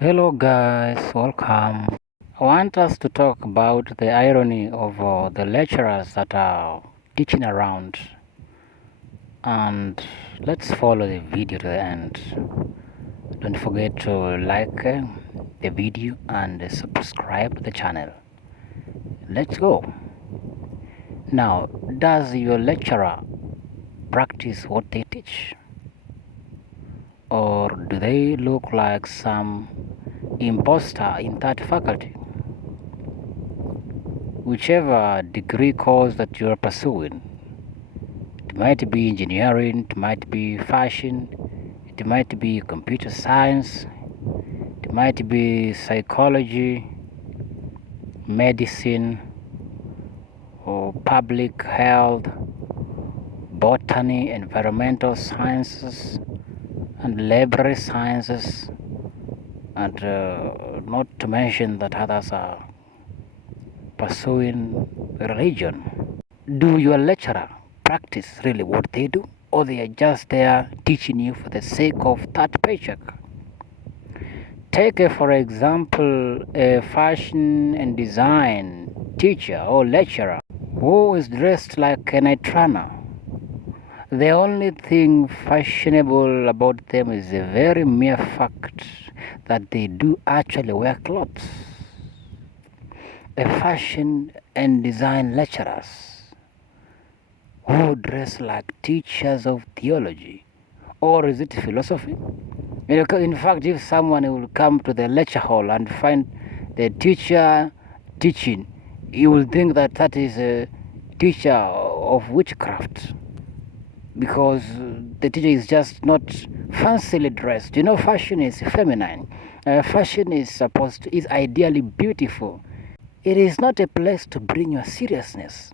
Hello, guys, welcome. I want us to talk about the irony of the lecturers that are teaching around, and let's follow the video to the end. Don't forget to like the video and subscribe to the channel. Let's go. Now, does your lecturer practice what they teach, or do they look like some imposter in that faculty? Whichever degree course that you are pursuing, it might be engineering, it might be fashion, it might be computer science, it might be psychology, medicine, or public health, botany, environmental sciences, and library sciences, and not to mention that others are pursuing religion. Do your lecturer practice really what they do, or they are just there teaching you for the sake of that paycheck? Take, for example, a fashion and design teacher or lecturer who is dressed like a night runner. The only thing fashionable about them is the very mere fact that they do actually wear clothes. The fashion and design lecturers who dress like teachers of theology, or is it philosophy? In fact, if someone will come to the lecture hall and find the teacher teaching, you will think that that is a teacher of witchcraft, because the teacher is just not fancily dressed. Fashion is feminine. Fashion is ideally beautiful. It is not a place to bring your seriousness.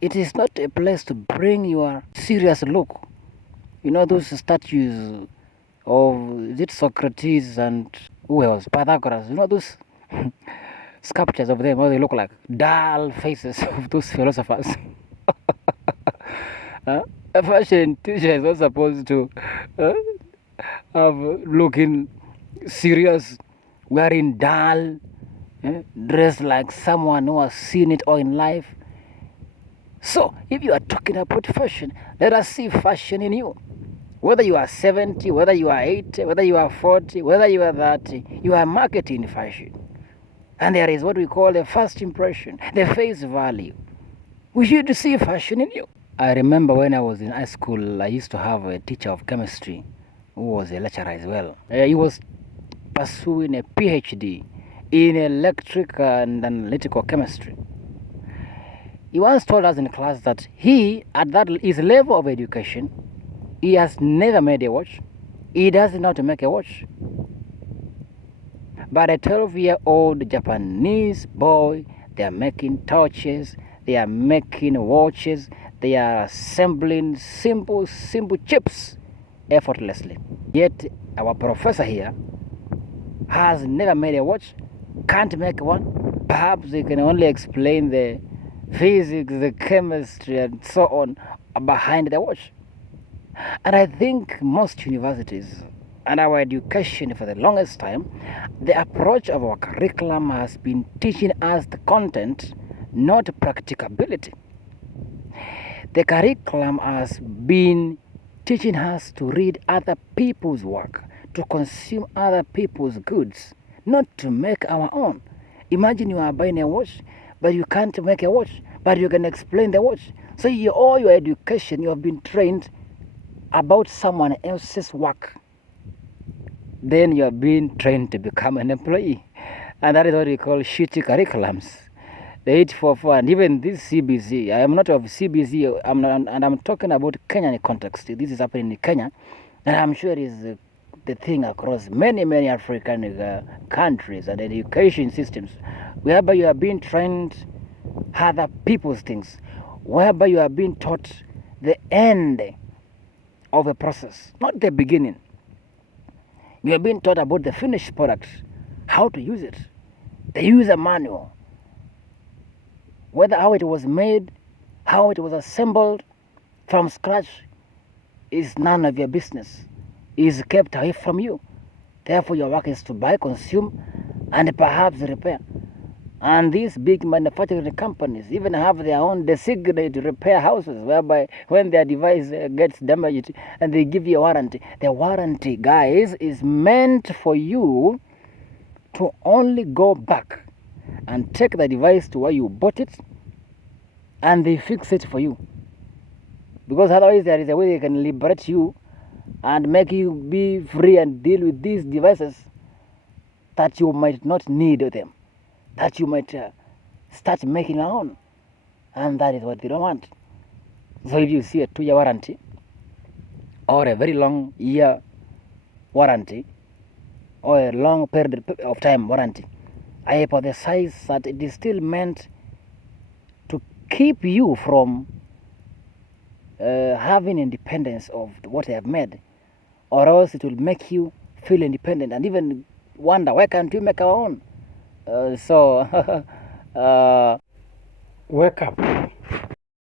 It is not a place to bring your serious look. Those statues of, is it Socrates and who else? Pythagoras. Those sculptures of them, how they look like dull faces of those philosophers. A fashion teacher is not supposed to have looking serious, wearing dull, dressed like someone who has seen it all in life. So, if you are talking about fashion, let us see fashion in you. Whether you are 70, whether you are 80, whether you are 40, whether you are 30, you are marketing fashion. And there is what we call the first impression, the face value. We should see fashion in you. I remember when I was in high school, I used to have a teacher of chemistry who was a lecturer as well. He was pursuing a PhD in electric and analytical chemistry. He once told us in class that he, at his level of education, he has never made a watch. He doesn't know how to make a watch. But a 12-year-old Japanese boy, they are making torches, they are making watches, they are assembling simple chips effortlessly. Yet our professor here has never made a watch, can't make one. Perhaps they can only explain the physics, the chemistry, and so on behind the watch. And I think most universities and our education for the longest time, the approach of our curriculum has been teaching us the content, not practicability. The curriculum has been teaching us to read other people's work, to consume other people's goods, not to make our own. Imagine you are buying a watch, but you can't make a watch, but you can explain the watch. So all your education, you have been trained about someone else's work. Then you are being trained to become an employee. And that is what we call shitty curriculums. The 844 and even this CBC. I am not of CBC, and I'm talking about Kenyan context. This is happening in Kenya, and I'm sure it is the thing across many African countries and education systems, whereby you are being trained other people's things, whereby you are being taught the end of a process, not the beginning. You are being taught about the finished product, how to use it, the user manual, whether how it was made, how it was assembled from scratch is none of your business. It is kept away from you. Therefore, your work is to buy, consume, and perhaps repair. And these big manufacturing companies even have their own designated repair houses, whereby when their device gets damaged and they give you a warranty. The warranty, guys, is meant for you to only go back and take the device to where you bought it and they fix it for you. Because otherwise there is a way they can liberate you and make you be free and deal with these devices that you might not need them, that you might start making your own, and that is what they don't want. So if you see a 2-year warranty or a very long year warranty or a long period of time warranty, I hypothesize that it is still meant to keep you from having independence of what they have made, or else it will make you feel independent and even wonder, why can't we make our own? So wake up.